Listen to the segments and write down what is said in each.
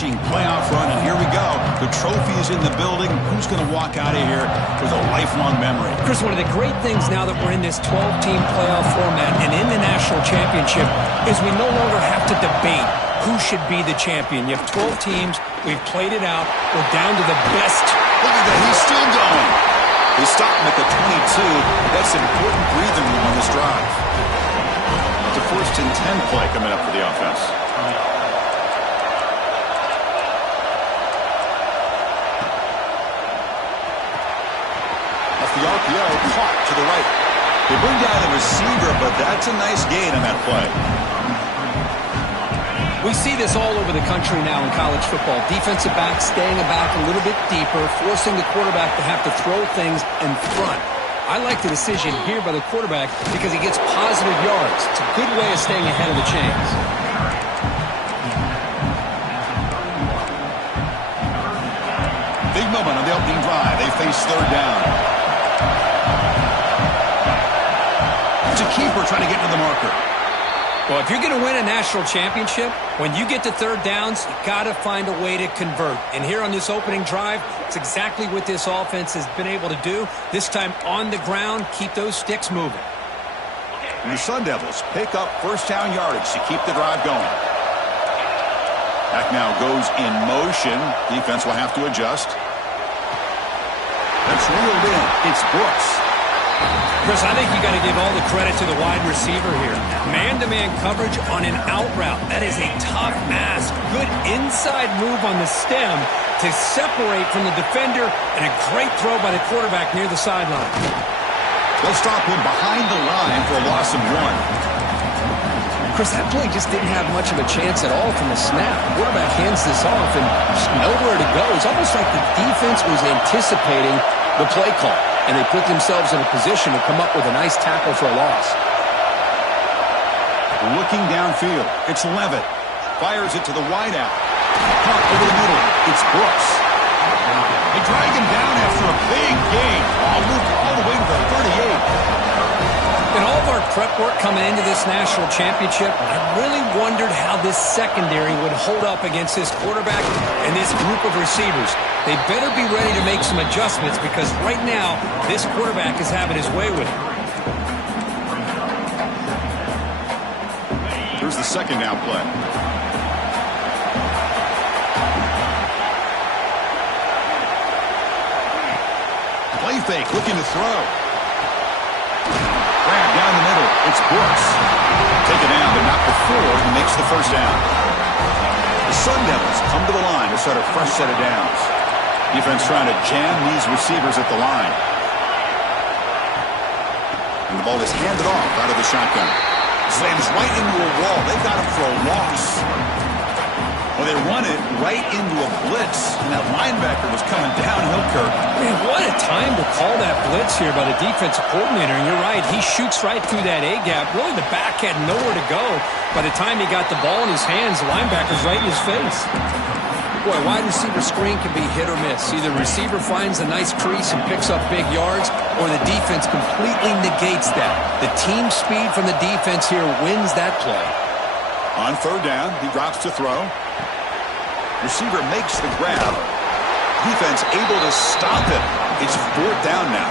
astonishing playoff run, and here we go. The trophy is in the building. Who's going to walk out of here with a lifelong memory? Chris, one of the great things now that we're in this 12-team playoff format and in the national championship is we no longer have to debate who should be the champion. You have 12 teams. We've played it out. We're down to the best. Look at that. He's still going. They stopped him at the 22. That's important breathing room on this drive. It's a 1st and 10 play coming up for the offense. Off the RPO, caught to the right. They bring down the receiver, but that's a nice gain on that play. We see this all over the country now in college football. Defensive backs staying back a little bit deeper, forcing the quarterback to have to throw things in front. I like the decision here by the quarterback because he gets positive yards. It's a good way of staying ahead of the chains. Big moment on the opening drive. They face 3rd down. It's a keeper trying to get to the marker. Well, if you're going to win a national championship, when you get to 3rd downs, you got to find a way to convert. And here on this opening drive, it's exactly what this offense has been able to do. This time on the ground, keep those sticks moving. And the Sun Devils pick up 1st down yardage to keep the drive going. Back now goes in motion. Defense will have to adjust. That's reeled in. It's Brooks. Chris, I think you got to give all the credit to the wide receiver here. Man-to-man coverage on an out route. That is a tough mask. Good inside move on the stem to separate from the defender, and a great throw by the quarterback near the sideline. They'll stop him behind the line for a loss of 1. Chris, that play just didn't have much of a chance at all from the snap. The quarterback hands this off and just nowhere to go. It's almost like the defense was anticipating the play call, and they put themselves in a position to come up with a nice tackle for a loss. Looking downfield, it's Levitt. Fires it to the wideout. Caught over the middle. It's Brooks. They drag him down after a big gain. Moved all the way to the 38. In all of our prep work coming into this national championship, I really wondered how this secondary would hold up against this quarterback and this group of receivers. They better be ready to make some adjustments because right now, this quarterback is having his way with it. Here's the 2nd down play. Play fake, looking to throw. Grab down the middle. It's Brooks. Take it down, but not before he makes the 1st down. The Sun Devils come to the line to start a fresh set of downs. Defense trying to jam these receivers at the line. And the ball is handed off out of the shotgun. Slams right into a wall. They've got him for a loss. Well, they run it right into a blitz, and that linebacker was coming downhill, Kirk. Man, what a time to call that blitz here by the defensive coordinator. And you're right, he shoots right through that A-gap. Really, the back had nowhere to go. By the time he got the ball in his hands, the linebacker's right in his face. Boy, wide receiver screen can be hit or miss. Either receiver finds a nice crease and picks up big yards, or the defense completely negates that. The team speed from the defense here wins that play. On 3rd down, he drops to throw. Receiver makes the grab. Defense able to stop it. It's 4th down now.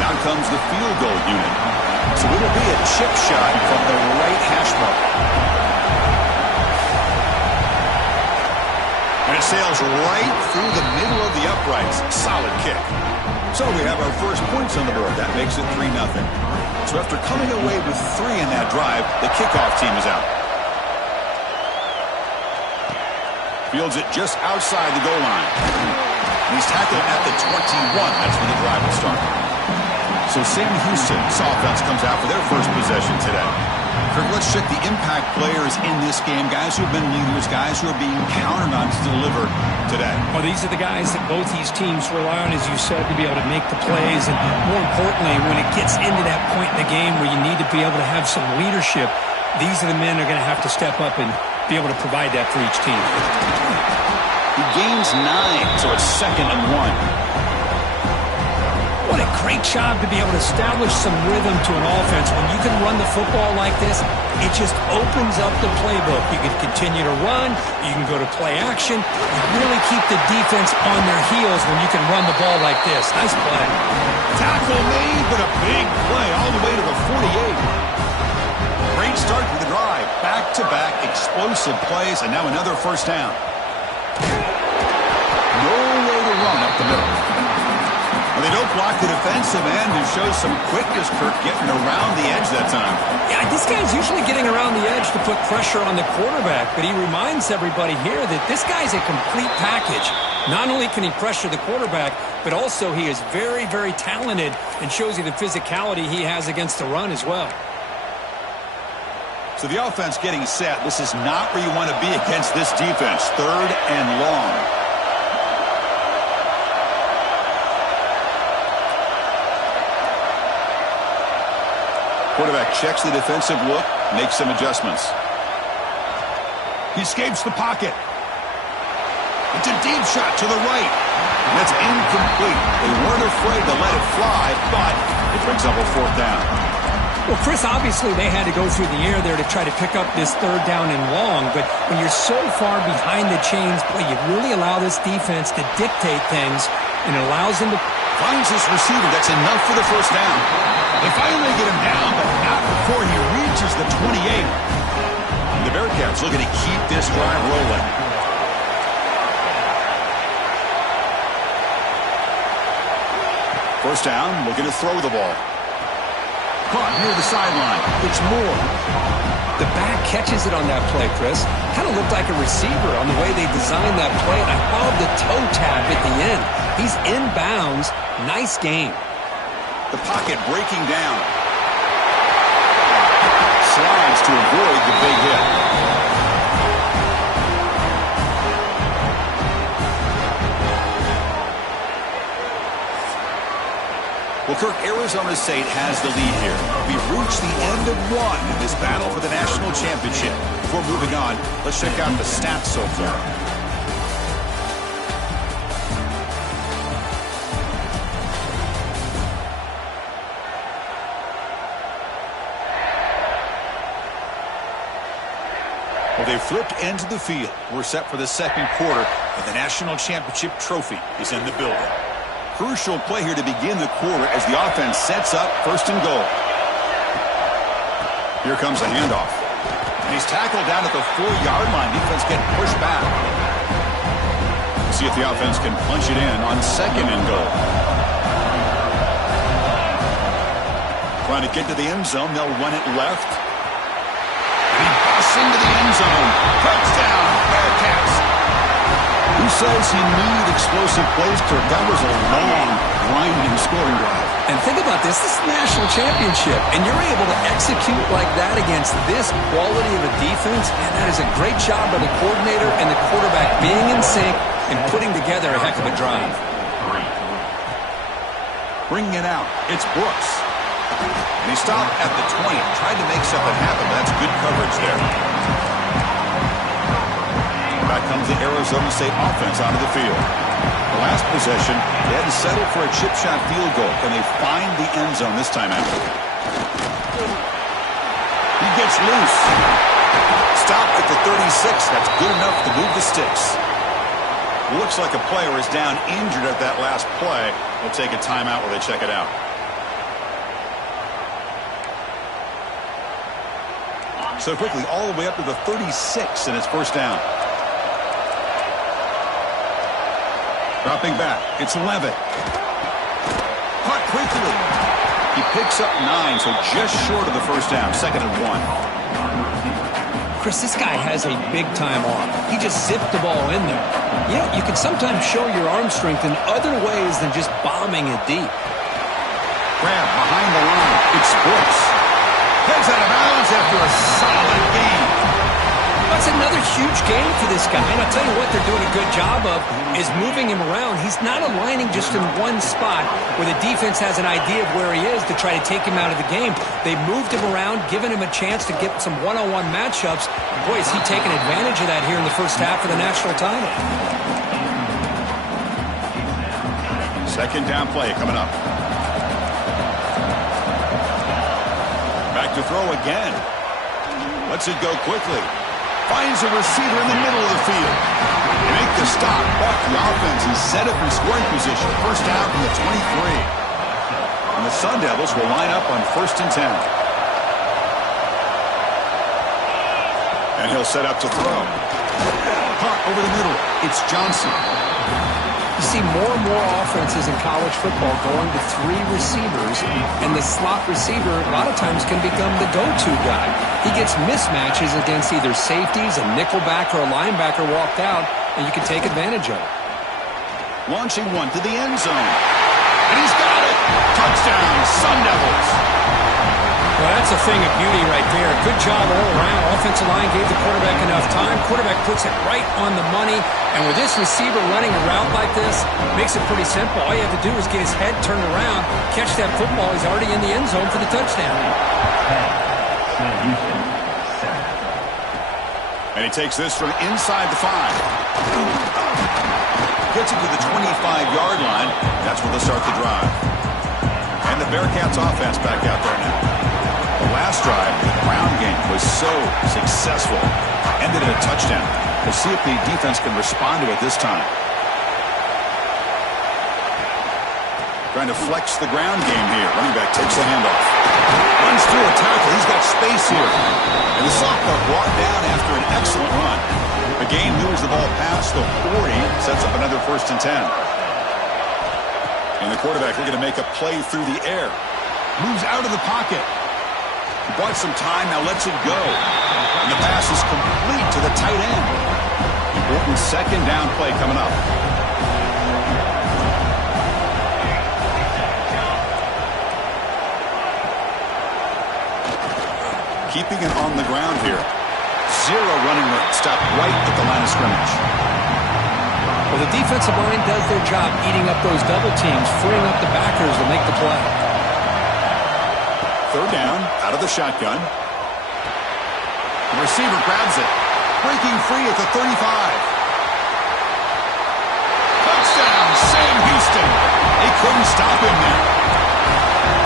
Now comes the field goal unit. So it'll be a chip shot from the right hash mark. And it sails right through the middle of the uprights. Solid kick. So we have our first points on the board. That makes it 3-0. So after coming away with 3 in that drive, the kickoff team is out. Fields it just outside the goal line. And he's tackled at the 21. That's when the drive will start. So Sam Houston's offense comes out for their first possession today. Kirk, let's check the impact players in this game. Guys who have been leaders, guys who are being counted on to deliver today. Well, these are the guys that both these teams rely on, as you said, to be able to make the plays. And more importantly, when it gets into that point in the game where you need to be able to have some leadership, these are the men that are going to have to step up and be able to provide that for each team. He gains 9, so it's 2nd and 1. What a great job to be able to establish some rhythm to an offense. When you can run the football like this, it just opens up the playbook. You can continue to run. You can go to play action. You really keep the defense on their heels when you can run the ball like this. Nice play. Tackle made, but a big play all the way to the 48. Great start to the drive. Back-to-back explosive plays, and now another first down. No way to run up the middle. Well, they don't block the defensive end and show some quickness, Kirk, getting around the edge that time. Yeah, this guy's usually getting around the edge to put pressure on the quarterback, but he reminds everybody here that this guy's a complete package. Not only can he pressure the quarterback, but also he is very, very talented and shows you the physicality he has against the run as well. So the offense getting set. This is not where you want to be against this defense. 3rd and long. Quarterback checks the defensive look, makes some adjustments. He escapes the pocket. It's a deep shot to the right. And that's incomplete. They weren't afraid to let it fly, but it brings up a 4th down. Well, Chris, obviously they had to go through the air there to try to pick up this 3rd down and long, but when you're so far behind the chains, boy, you really allow this defense to dictate things, and it allows them to... Finds his receiver. That's enough for the first down. They finally get him down, but not before he reaches the 28. And the Bearcats looking to keep this drive rolling. First down, looking to throw the ball. Caught near the sideline. It's Moore. The back catches it on that play, Chris. Kind of looked like a receiver on the way they designed that play. And I love the toe tap at the end. He's inbounds. Nice game. The pocket breaking down. Slides to avoid the big hit. Well, Kirk, Arizona State has the lead here. We've reached the end of one in this battle for the national championship. Before moving on, let's check out the stats so far. Well, they flipped into the field. We're set for the second quarter, and the national championship trophy is in the building. Crucial play here to begin the quarter as the offense sets up 1st and goal. Here comes a handoff. And he's tackled down at the 4-yard line. Defense getting pushed back. See if the offense can punch it in on 2nd and goal. Trying to get to the end zone. They'll run it left. And he busts into the end zone. Touchdown, Bearcats. Who says he needed explosive plays, Kirk? That was a long, grinding scoring drive. And think about this. This is the national championship, and you're able to execute like that against this quality of a defense, and that is a great job by the coordinator and the quarterback being in sync and putting together a heck of a drive. Bringing it out, it's Brooks. And he stopped at the 20, tried to make something happen, but that's good coverage there. Back comes the Arizona State offense onto the field. The last possession, they had to settle for a chip shot field goal. Can they find the end zone this time out? He gets loose. Stopped at the 36. That's good enough to move the sticks. Looks like a player is down injured at that last play. We'll take a timeout while they check it out. So quickly, all the way up to the 36, and it's first down. Dropping back, it's Levitt. Caught quickly. He picks up 9, so just short of the first down. 2nd and 1. Chris, this guy has a big-time arm. He just zipped the ball in there. Yeah, you can sometimes show your arm strength in other ways than just bombing it deep. Grab behind the line. It's Brooks. Heads out of bounds after a solid game. That's another huge game for this guy. And I'll tell you what they're doing a good job of is moving him around. He's not aligning just in one spot where the defense has an idea of where he is to try to take him out of the game. They moved him around, given him a chance to get some one-on-one matchups. Boy, is he taking advantage of that here in the first half of the national title. Second down play coming up. Back to throw again. Lets it go quickly. Finds a receiver in the middle of the field. They make the stop, but the offense is set up in scoring position. First down from the 23. And the Sun Devils will line up on 1st and 10. And he'll set up to throw. Caught over the middle. It's Johnson. You see more and more offenses in college football going to 3 receivers, and the slot receiver a lot of times can become the go-to guy. He gets mismatches against either safeties, a nickelback, or a linebacker walked out, and you can take advantage of it. Launching one to the end zone. And he's got it! Touchdown, Sun Devils! Well, that's a thing of beauty right there. Good job all around. Offensive line gave the quarterback enough time. Quarterback puts it right on the money. And with this receiver running a route like this, makes it pretty simple. All you have to do is get his head turned around, catch that football. He's already in the end zone for the touchdown. And he takes this from inside the 5. Gets it to the 25-yard line. That's where they'll start the drive. And the Bearcats offense back out there now. The last drive, the ground game was so successful. Ended in a touchdown. We'll see if the defense can respond to it this time. Trying to flex the ground game here. Running back takes the handoff. Runs through a tackle. He's got space here. And the sophomore brought down after an excellent run. The game moves the ball past the 40. Sets up another 1st and 10. And the quarterback looking to make a play through the air. Moves out of the pocket. He bought some time, now lets it go. And the pass is complete to the tight end. Important 2nd down play coming up. Keeping it on the ground here. 0 running room. Stopped right at the line of scrimmage. Well, the defensive line does their job eating up those double teams, freeing up the backers to make the play. 3rd down, out of the shotgun. The receiver grabs it. Breaking free at the 35. Touchdown, Sam Houston. They couldn't stop him there.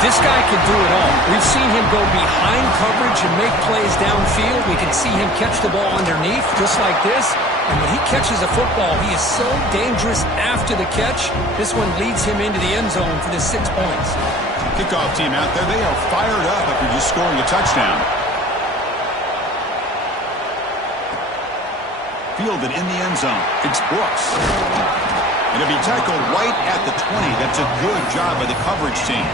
This guy can do it all. We've seen him go behind coverage and make plays downfield. We can see him catch the ball underneath, just like this. And when he catches a football, he is so dangerous after the catch. This one leads him into the end zone for the 6 points. Kickoff team out there, they are fired up after just scoring a touchdown. Fielded in the end zone. It's Brooks. And it'll be tackled right at the 20. That's a good job by the coverage team.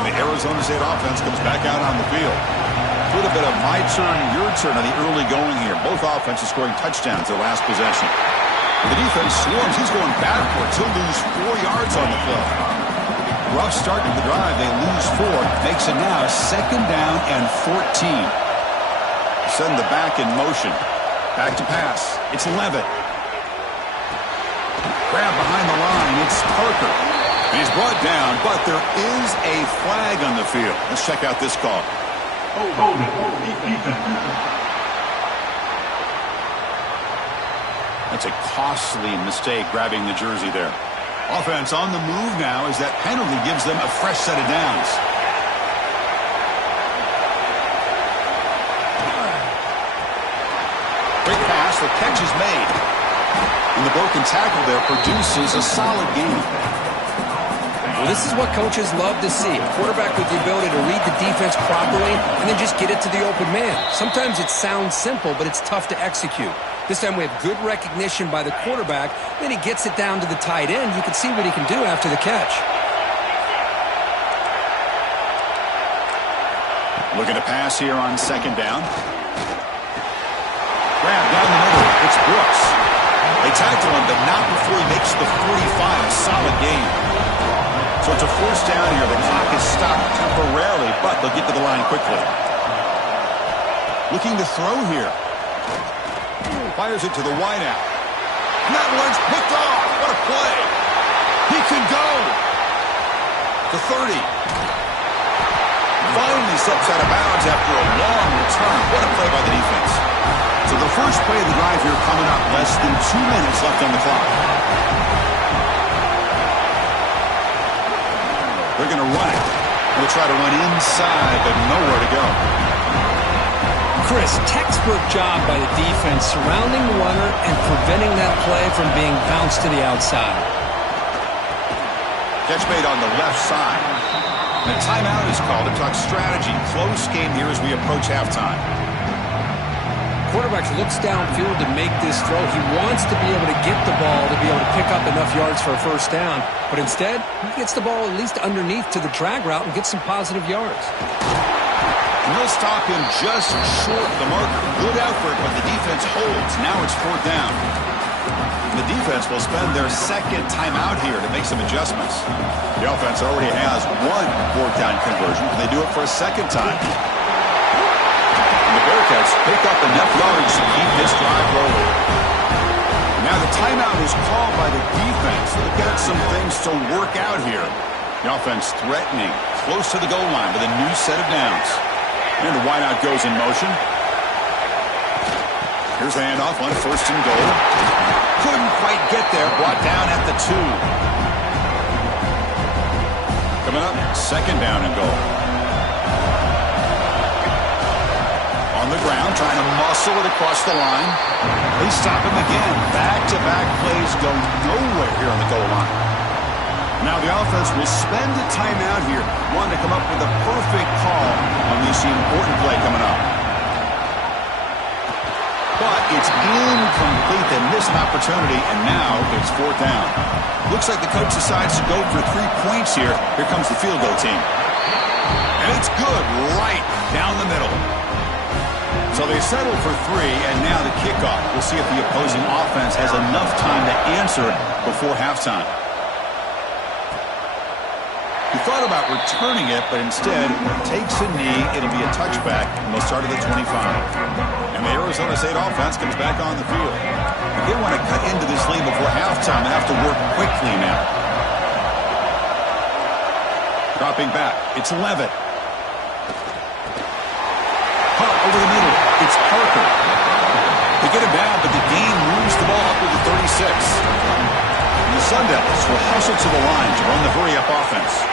And the Arizona State offense comes back out on the field. A little bit of my turn, your turn on the early going here. Both offenses scoring touchdowns their last possession. The defense swarms. He's going backwards. He'll lose 4 yards on the play. Rough start to the drive. They lose 4. Makes it now 2nd down and 14. Send the back in motion. Back to pass. It's Levitt. Grab behind the line. It's Parker. And he's brought down, but there is a flag on the field. Let's check out this call. That's a costly mistake, grabbing the jersey there. Offense on the move now as that penalty gives them a fresh set of downs. Quick pass, the catch is made. And the broken tackle there produces a solid game. Well, this is what coaches love to see. A quarterback with the ability to read the defense properly and then just get it to the open man. Sometimes it sounds simple, but it's tough to execute. This time we have good recognition by the quarterback. Then he gets it down to the tight end. You can see what he can do after the catch. Looking to pass here on 2nd down. Grab down the middle. It's Brooks. They tackle him, but not before he makes the 45. A solid game. So it's a 1st down here. The clock is stopped temporarily, but they'll get to the line quickly. Looking to throw here. Fires it to the wideout. And that one's picked off. What a play. He can go. To 30. Finally steps out of bounds after a long return. What a play by the defense. So the first play of the drive here coming up. Less than 2 minutes left on the clock. They're going to run it. They'll try to run inside, but nowhere to go. Chris, textbook job by the defense surrounding the runner and preventing that play from being bounced to the outside. Catch made on the left side. And a timeout is called to talk strategy. Close game here as we approach halftime. Quarterback looks downfield to make this throw. He wants to be able to get the ball to be able to pick up enough yards for a first down. But instead, he gets the ball at least underneath to the drag route and gets some positive yards. And they'll stop him just short of the marker. Good effort, but the defense holds. Now it's fourth down. And the defense will spend their second timeout here to make some adjustments. The offense already has one fourth down conversion. Can they do it for a second time? The Bearcats pick up enough yards to keep this drive rolling. Now the timeout is called by the defense. They've got some things to work out here. The offense threatening, close to the goal line with a new set of downs. And the wideout goes in motion. Here's the handoff on first and goal. Couldn't quite get there, brought down at the 2. Coming up, second down and goal. On the ground, trying to muscle it across the line. They stop him again. Back-to-back plays go nowhere here on the goal line. Now the offense will spend a timeout here, wanting to come up with a perfect call on this important play coming up. But it's incomplete. They missed an opportunity, and now it's fourth down. Looks like the coach decides to go for 3 points here. Here comes the field goal team. And it's good right down the middle. So they settle for 3, and now the kickoff. We'll see if the opposing offense has enough time to answer before halftime. He thought about returning it, but instead takes a knee. It'll be a touchback, and they'll start at the 25. And the Arizona State offense comes back on the field. They want to cut into this lead before halftime and have to work quickly now. Dropping back. It's Levitt. Over the middle. It's Parker. They get him down, but the game moves the ball up to the 36. And the Sun Devils will hustle to the line to run the hurry-up offense.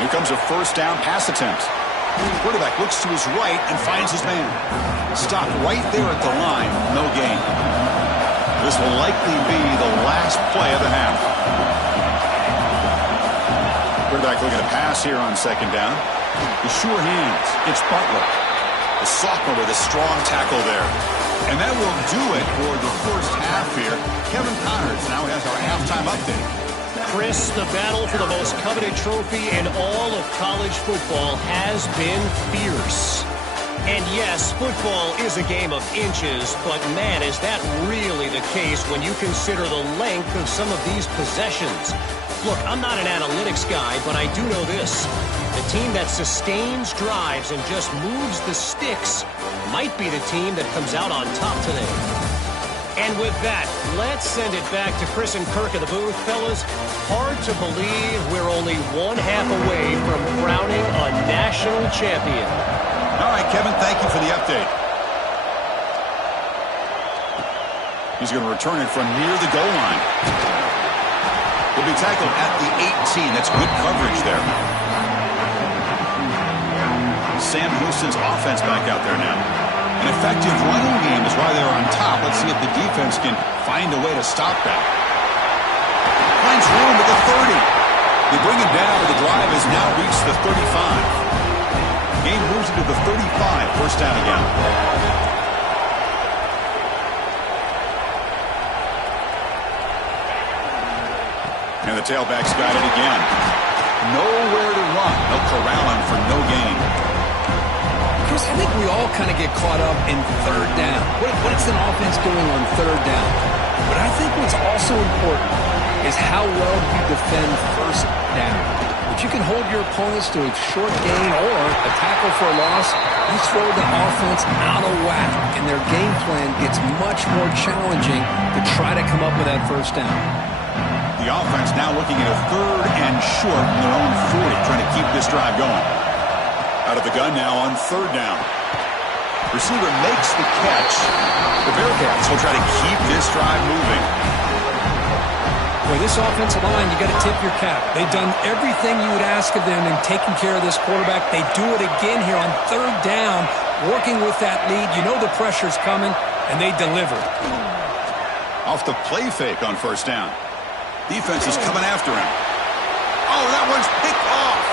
Here comes a first down pass attempt. The quarterback looks to his right and finds his man. Stopped right there at the line. No gain. This will likely be the last play of the half. Quarterback looking to pass here on second down. The sure hands. It's Butler. The sophomore with a strong tackle there. And that will do it for the first half here. Kevin Connors now has our halftime update. Chris, the battle for the most coveted trophy in all of college football has been fierce. And yes, football is a game of inches, but man, is that really the case when you consider the length of some of these possessions. Look, I'm not an analytics guy, but I do know this. The team that sustains drives and just moves the sticks might be the team that comes out on top today. And with that, let's send it back to Chris and Kirk in the booth. Fellas, hard to believe we're only one half away from crowning a national champion. All right, Kevin, thank you for the update. He's going to return it from near the goal line. He'll be tackled at the 18. That's good coverage there. Sam Houston's offense back out there now. An effective running game is why they're on top. Let's see if the defense can find a way to stop that. Finds room at the 30. They bring him down, but the drive has now reached the 35. Game moves into the 35. First down again. And the tailback's got it again. Nowhere to run. They'll corral him for no gain. Chris, I think we all kind of get caught up in third down. What's an offense doing on third down? But I think what's also important is how well you defend first down. If you can hold your opponents to a short gain or a tackle for a loss, you throw the offense out of whack, and their game plan gets much more challenging to try to come up with that first down. The offense now looking at a third and short in their own 40, trying to keep this drive going. Out of the gun now on third down. Receiver makes the catch. The Bearcats will try to keep this drive moving. Boy, this offensive line, you got to tip your cap. They've done everything you would ask of them in taking care of this quarterback. They do it again here on third down, working with that lead. You know the pressure's coming, and they deliver. Off the play fake on first down. Defense is coming after him. Oh, that one's picked off.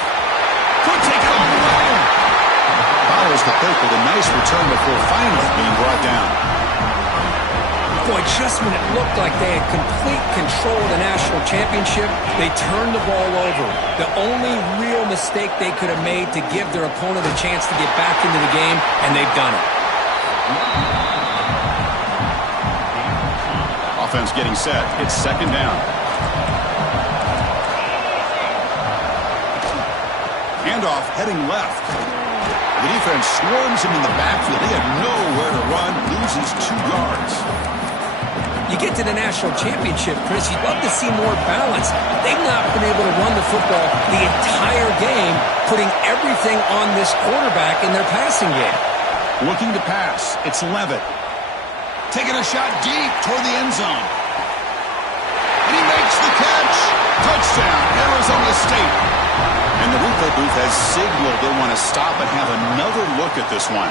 Could take it all the way. Follows the pick with a nice return before finally being brought down. Boy, just when it looked like they had complete control of the national championship, they turned the ball over. The only real mistake they could have made to give their opponent a chance to get back into the game, and they've done it. Offense getting set. It's second down. Handoff heading left. The defense swarms him in the backfield. They have nowhere to run. Loses 2 yards. You get to the national championship, Chris, you'd love to see more balance. They've not been able to run the football the entire game, putting everything on this quarterback in their passing game. Looking to pass. It's Levitt. Taking a shot deep toward the end zone. And he makes the catch. Touchdown, Arizona State. And the replay booth has signaled they want to stop and have another look at this one.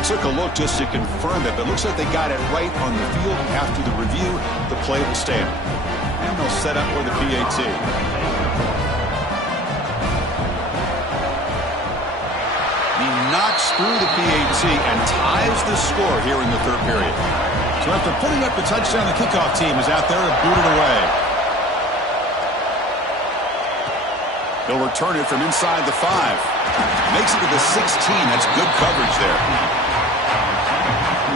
They took a look just to confirm it, but it looks like they got it right on the field. After the review, the play will stand. And they'll set up for the PAT. He knocks through the PAT and ties the score here in the third period. So after putting up the touchdown, the kickoff team is out there to boot it away. He'll return it from inside the 5. Makes it to the 16. That's good coverage there.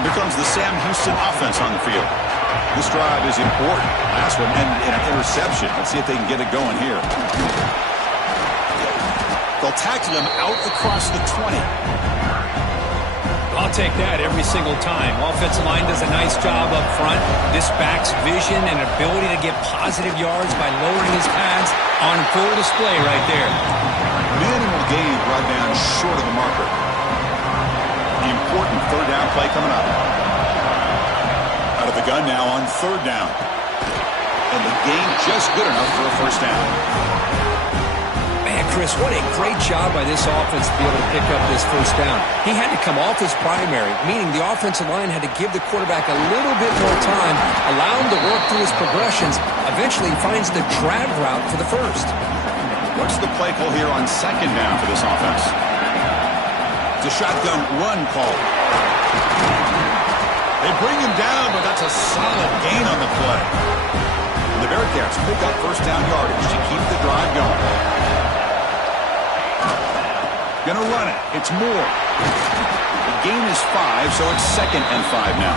Here comes the Sam Houston offense on the field. This drive is important. Last one ended in an interception. Let's see if they can get it going here. They'll tackle him out across the 20. I'll take that every single time. Offensive line does a nice job up front. This back's vision and ability to get positive yards by lowering his pads on full display right there. Minimal gain right down short of the marker. The important third down play coming up. Out of the gun now on third down. And the gain just good enough for a first down. Man, Chris, what a great job by this offense to be able to pick up this first down. He had to come off his primary, meaning the offensive line had to give the quarterback a little bit more time, allow him to work through his progressions. Eventually, he finds the drag route for the first. What's the play call here on second down for this offense? It's a shotgun run call. They bring him down, but that's a solid gain on the play. And the Bearcats pick up first down yardage to keep the drive going. Gonna run it. It's Moore. The gain is 5, so it's 2nd and 5 now.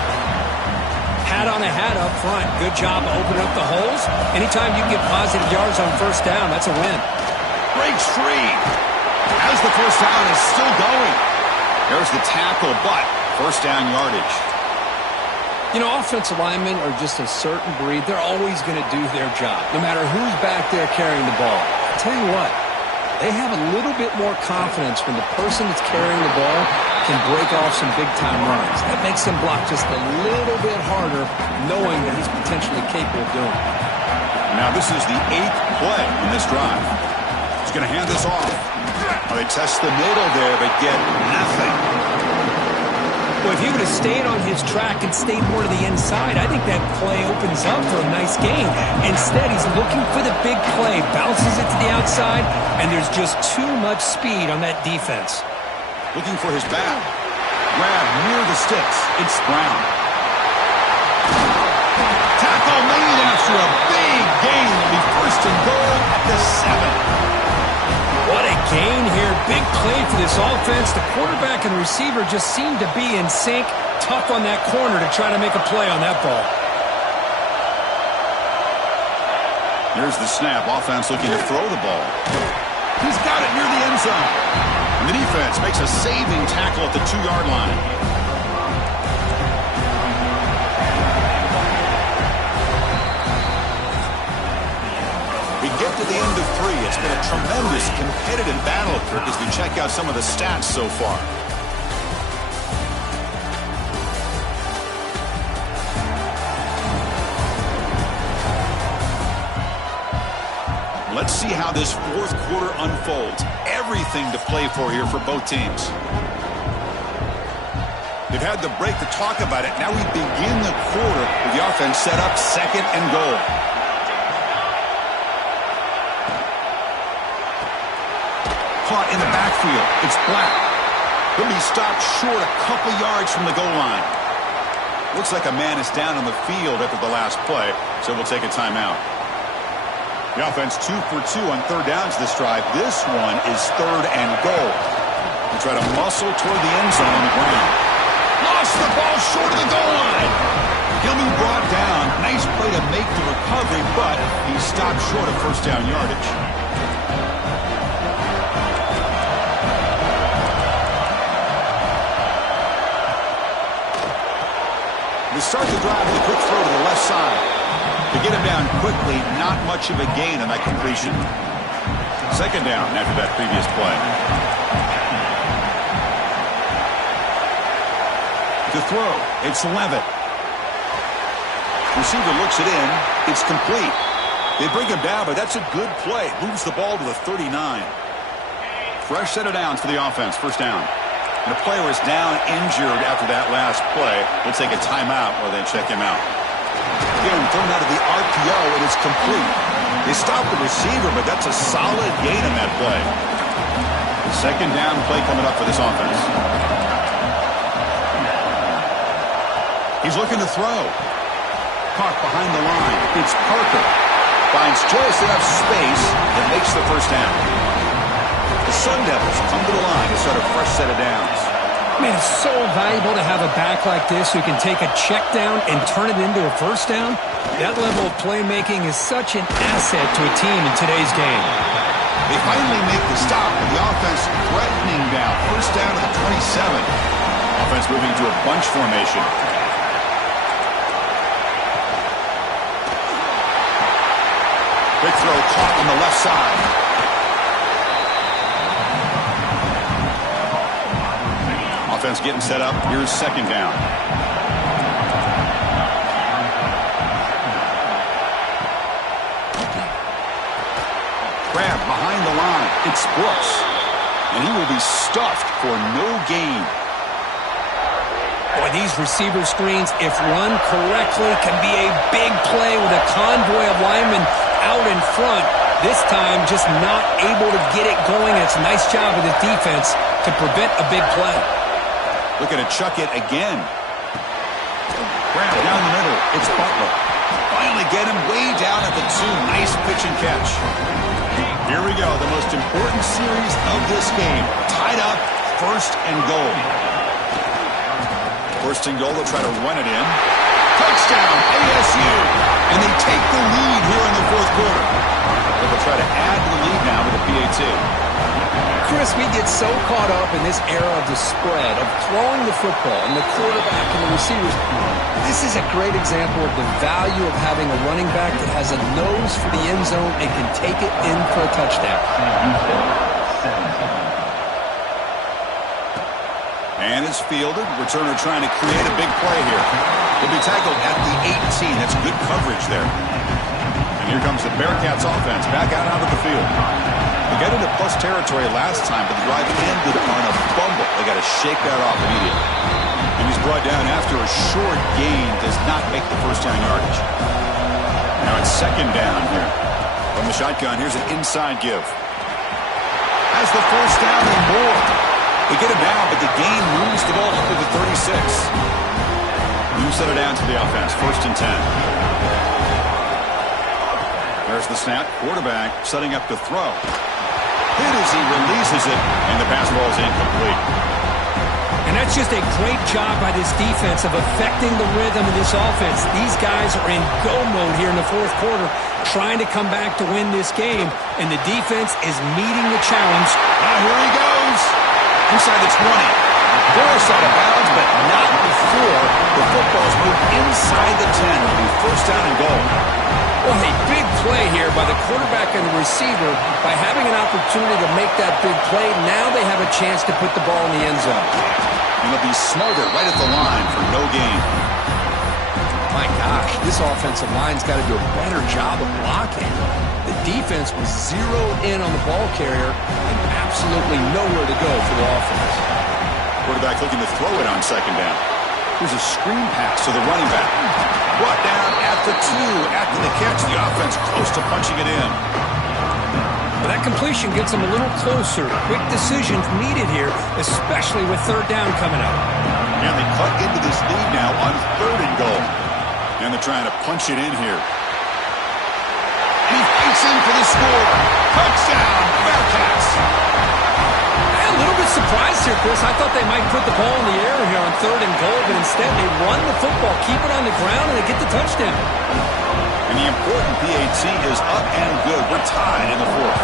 Hat on a hat up front. Good job opening up the holes. Anytime you get positive yards on first down, that's a win. Breaks free. As the first down is still going. There's the tackle, but first down yardage. You know, offensive linemen are just a certain breed. They're always going to do their job, no matter who's back there carrying the ball. I'll tell you what, they have a little bit more confidence when the person that's carrying the ball can break off some big-time runs. That makes them block just a little bit harder, knowing that he's potentially capable of doing it. Now this is the 8th play in this drive. He's going to hand this off. Well, they test the middle there, but get nothing. Well, if he would have stayed on his track and stayed more to the inside, I think that play opens up for a nice gain. Instead, he's looking for the big play, bounces it to the outside, and there's just too much speed on that defense. Looking for his back. Grab near the sticks. It's Brown. Tackle made after a big gain. It'll be first and goal at the 7. What a gain here. Big play for this offense. The quarterback and receiver just seem to be in sync. Tough on that corner to try to make a play on that ball. Here's the snap. Offense looking to throw the ball. He's got it near the end zone. And the defense makes a saving tackle at the 2-yard line. the end of 3. It's been a tremendous competitive battle, Kirk, as we check out some of the stats so far. Let's see how this fourth quarter unfolds. Everything to play for here for both teams. They've had the break to talk about it. Now we begin the quarter with the offense set up, 2nd and goal. Caught in the backfield. It's Black. He'll be stopped short a couple yards from the goal line. Looks like a man is down on the field after the last play, so we'll take a timeout. The offense 2 for 2 on 3rd downs this drive. This one is 3rd and goal. They try to muscle toward the end zone on the ground. Lost the ball short of the goal line. He'll be brought down. Nice play to make the recovery, but he's stopped short of 1st down yardage. They start the drive with a quick throw to the left side. To get him down quickly, not much of a gain on that completion. 2nd down after that previous play. To throw, it's Levitt. Receiver looks it in. It's complete. They bring him down, but that's a good play. Moves the ball to the 39. Fresh set of downs for the offense. 1st down. And the player is down injured after that last play. We'll take a timeout while they check him out. Again, thrown out of the RPO, and it's complete. They stopped the receiver, but that's a solid gain on that play. 2nd down play coming up for this offense. He's looking to throw. Caught behind the line. It's Parker. Finds just enough space and makes the 1st down. The Sun Devils come to the line to start a fresh set of downs. I mean, it's so valuable to have a back like this who can take a check down and turn it into a 1st down. That level of playmaking is such an asset to a team in today's game. They finally make the stop with the offense threatening down. 1st down to the 27. Offense moving to a bunch formation. Quick throw caught on the left side. Offense getting set up. Here's 2nd down. Grab behind the line. It's Brooks. And he will be stuffed for no gain. Boy, these receiver screens, if run correctly, can be a big play with a convoy of linemen out in front. This time, just not able to get it going. It's a nice job of the defense to prevent a big play. Looking to chuck it again. Grab down the middle. It's Butler. Finally get him way down at the 2. Nice pitch and catch. Here we go. The most important series of this game. Tied up, 1st and goal. 1st and goal. They'll try to run it in. Touchdown, ASU. And they take the lead here in the 4th quarter. But they'll try to add to the lead now with a PAT. Chris, we get so caught up in this era of the spread, of throwing the football and the quarterback and the receivers. This is a great example of the value of having a running back that has a nose for the end zone and can take it in for a touchdown. And it's fielded. Returner trying to create a big play here. He'll be tackled at the 18. That's good coverage there. And here comes the Bearcats offense back out onto the field. They got into plus territory last time, but the drive ended on a fumble. They got to shake that off immediately. And he's brought down after a short gain. Does not make the 1st down yardage. Now it's 2nd down here. From the shotgun, here's an inside give. Has the 1st down and more. They get it down, but the gain moves the ball up to the 36. New set of downs for the offense. 1st and 10. There's the snap. Quarterback setting up to throw. Hit as he releases it, and the pass ball is incomplete. And that's just a great job by this defense of affecting the rhythm of this offense. These guys are in go mode here in the 4th quarter, trying to come back to win this game, and the defense is meeting the challenge. Now here he goes. Inside the 20. Forced out of bounds, but not before the football's moved inside the 10. It'll be 1st down and goal. Well, a big play here by the quarterback and the receiver, by having an opportunity to make that big play, now they have a chance to put the ball in the end zone. And they'll be smarter right at the line for no gain. My gosh, this offensive line's got to do a better job of blocking. The defense was zeroed in on the ball carrier and absolutely nowhere to go for the offense. Quarterback looking to throw it on second down. Here's a screen pass to the running back. Brought down at the 2 after the catch. The offense close to punching it in. But that completion gets them a little closer. Quick decisions needed here, especially with third down coming up. And they cut into this lead now on 3rd and goal. And they're trying to punch it in here. And he fights in for the score. Touchdown, Bearcats. A little bit surprised here, Chris. I thought they might put the ball in the air here on 3rd and goal, but instead they run the football, keep it on the ground, and they get the touchdown. And the important PAT is up and good. We're tied in the 4th.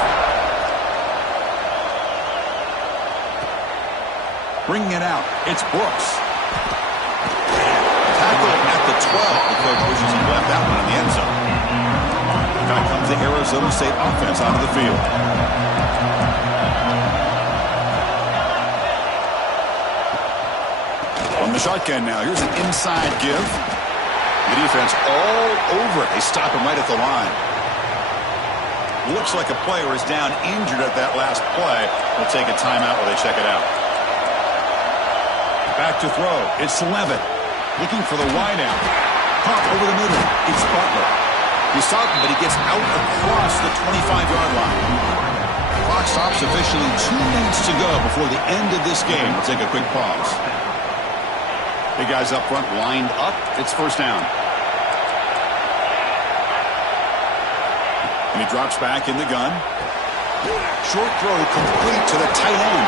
Bringing it out, it's Brooks. Tackle at the 12. The coach wishes he left that one in the end zone. Back comes the Arizona State offense onto the field. On the shotgun now, here's an inside give. The defense all over it. They stop him right at the line. Looks like a player is down injured at that last play. We'll take a timeout while they check it out. Back to throw. It's Levin. Looking for the wideout. Pop over the middle. It's Butler. He's stopped him, but he gets out across the 25-yard line. Clock stops officially 2 minutes to go before the end of this game. We'll take a quick pause. Big guys up front lined up. It's 1st down. And he drops back in the gun. Short throw complete to the tight end.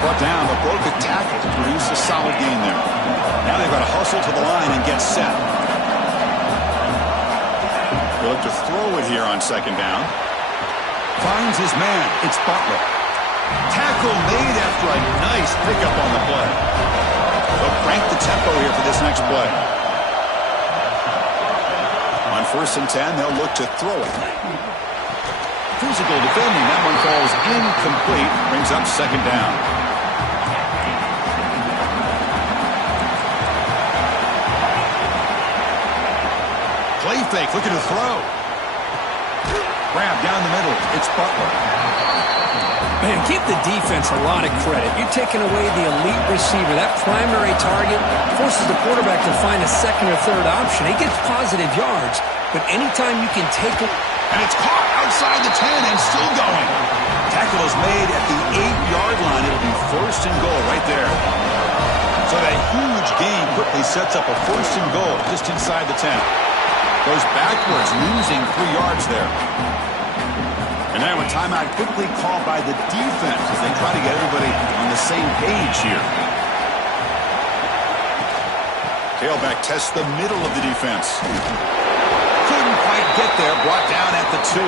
Brought down, but broke a tackle to produce a solid gain there. Now they've got to hustle to the line and get set. They'll look to throw it here on 2nd down. Finds his man. It's Butler. Tackle made after a nice pickup on the play. They'll crank the tempo here for this next play. On 1st and 10, they'll look to throw it. Physical defending. That one falls incomplete. Brings up 2nd down. Play fake. Looking to throw. Grab down the middle. It's Butler. Man, give the defense a lot of credit. You're taking away the elite receiver. That primary target forces the quarterback to find a 2nd or 3rd option. He gets positive yards, but anytime you can take it. And it's caught outside the 10 and still going. Tackle is made at the 8-yard line. It'll be 1st and goal right there. So that huge gain quickly sets up a 1st and goal just inside the 10. Goes backwards, losing 3 yards there. And now a timeout quickly called by the defense as they try to get everybody on the same page here. Tailback tests the middle of the defense. Couldn't quite get there, brought down at the 2.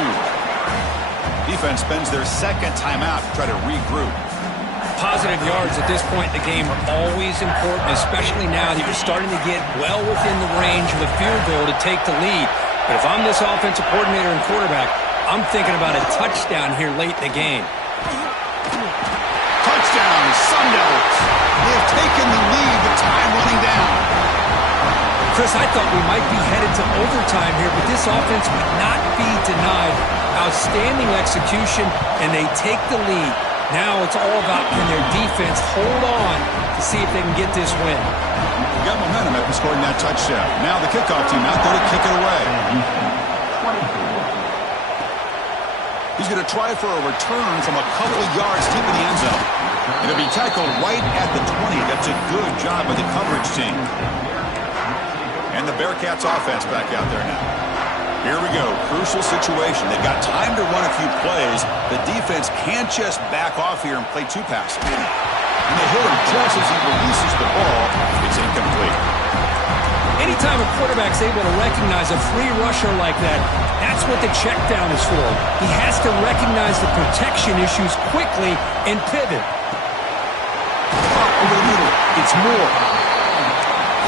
Defense spends their 2nd timeout to try to regroup. Positive yards at this point in the game are always important, especially now that you're starting to get well within the range of a field goal to take the lead. But if I'm this offensive coordinator and quarterback, I'm thinking about a touchdown here late in the game. Touchdown, Sun Devils. They have taken the lead with time running down. Chris, I thought we might be headed to overtime here, but this offense would not be denied. Outstanding execution, and they take the lead. Now it's all about can their defense hold on to see if they can get this win. You got momentum after scoring that touchdown. Now the kickoff team out there to kick it away. He's going to try for a return from a couple of yards deep in the end zone. It'll be tackled right at the 20. That's a good job by the coverage team. And the Bearcats offense back out there now. Here we go. Crucial situation. They've got time to run a few plays. The defense can't just back off here and play 2 passes. And they hit him just as he releases the ball. It's incomplete. Anytime a quarterback's able to recognize a free rusher like that, that's what the check down is for. He has to recognize the protection issues quickly and pivot. Over the middle. It's Moore.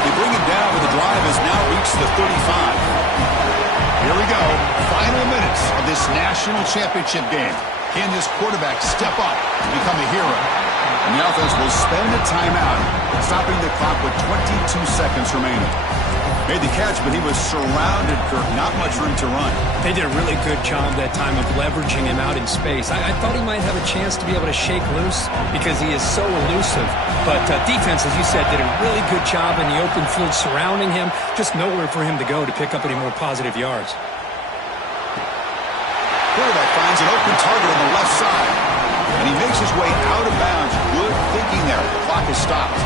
They bring him down, but the drive has now reached the 35. Here we go. Final minutes of this national championship game. Can this quarterback step up and become a hero? And the offense will spend a timeout, stopping the clock with 22 seconds remaining. Made the catch, but he was surrounded, Kirk. Not much room to run. They did a really good job that time of leveraging him out in space. I thought he might have a chance to be able to shake loose because he is so elusive. But defense, as you said, did a really good job in the open field surrounding him. Just nowhere for him to go to pick up any more positive yards. Quarterback finds an open target on the left side. And he makes his way out of bounds. Good thinking there. The clock is stopped.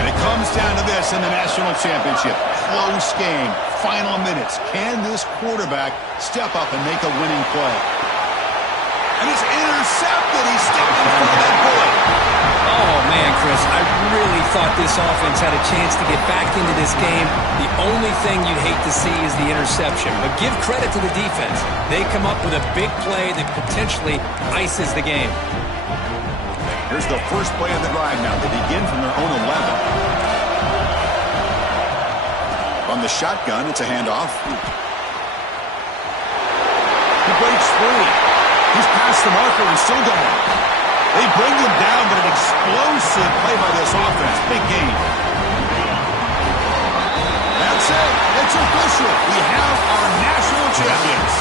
And it comes down to this in the national championship. Close game. Final minutes. Can this quarterback step up and make a winning play? And it's intercepted. He stepped in front of that bullet. Oh, man, Chris, I really thought this offense had a chance to get back into this game. The only thing you'd hate to see is the interception. But give credit to the defense. They come up with a big play that potentially ices the game. Here's the first play of the drive now. They begin from their own 11. On the shotgun, it's a handoff. He breaks free. He's past the marker and still going. They bring him down, but an explosive play by this offense. Big game. That's it. It's official. We have our national champions.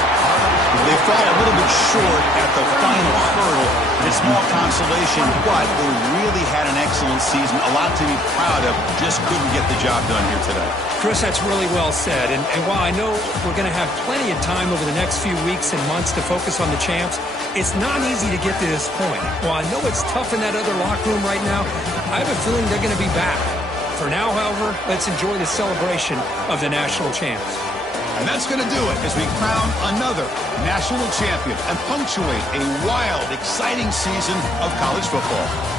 They fall a little bit short at the final hurdle. A small consolation, but they really had an excellent season. A lot to be proud of. Just couldn't get the job done here today. Chris, that's really well said. And while I know we're going to have plenty of time over the next few weeks and months to focus on the champs, it's not easy to get to this point. While I know it's tough in that other locker room right now, I have a feeling they're going to be back. For now, however, let's enjoy the celebration of the national champs. And that's going to do it as we crown another national champion and punctuate a wild, exciting season of college football.